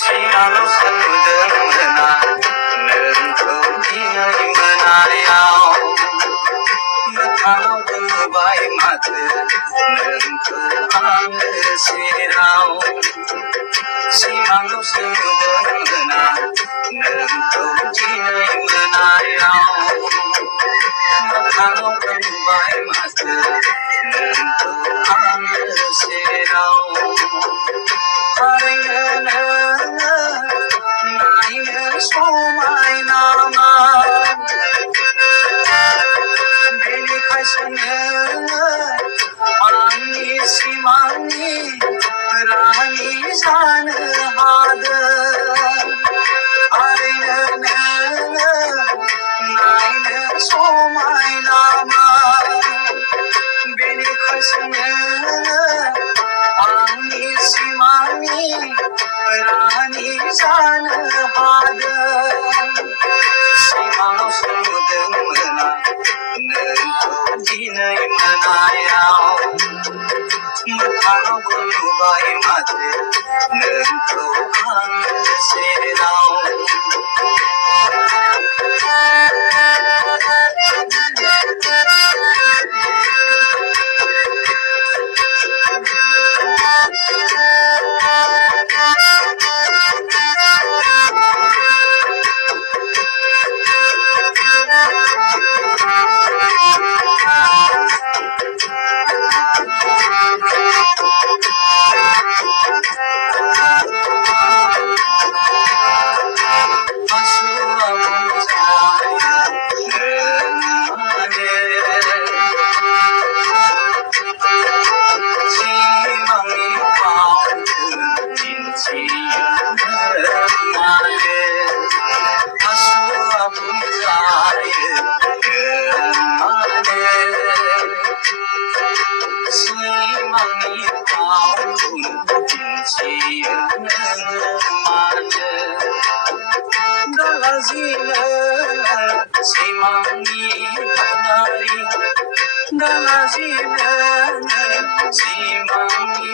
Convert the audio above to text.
सिमाङाव सानदोंमोन आं नोंखौ दिनै मोनायाव मोखाङाव नुबाय माथो नोंखौ आङो सेराव सिमाङाव सानदोंमोन आं नोंखौ दिनै मोनायाव मोखाङाव नुबाय माथो नोंखौ आङो सेराव थारैनो नोङो नायनो समायनामोन बेनिखायसो नोङो आंनि सिमांनि रानि जानो हादों थारैनो नोङो नायनो समायनामोन बेनिखायसो नोङो आंनि सिमांनि रानि जानो हादों सिमाङाव नुदोंमोन आं नोंखौ दिनै मोनायाव मोखाङाव नुबाय माथो नोंखौ आङो सेराव सिमांनि बनारि दालाजिनो सिमांनि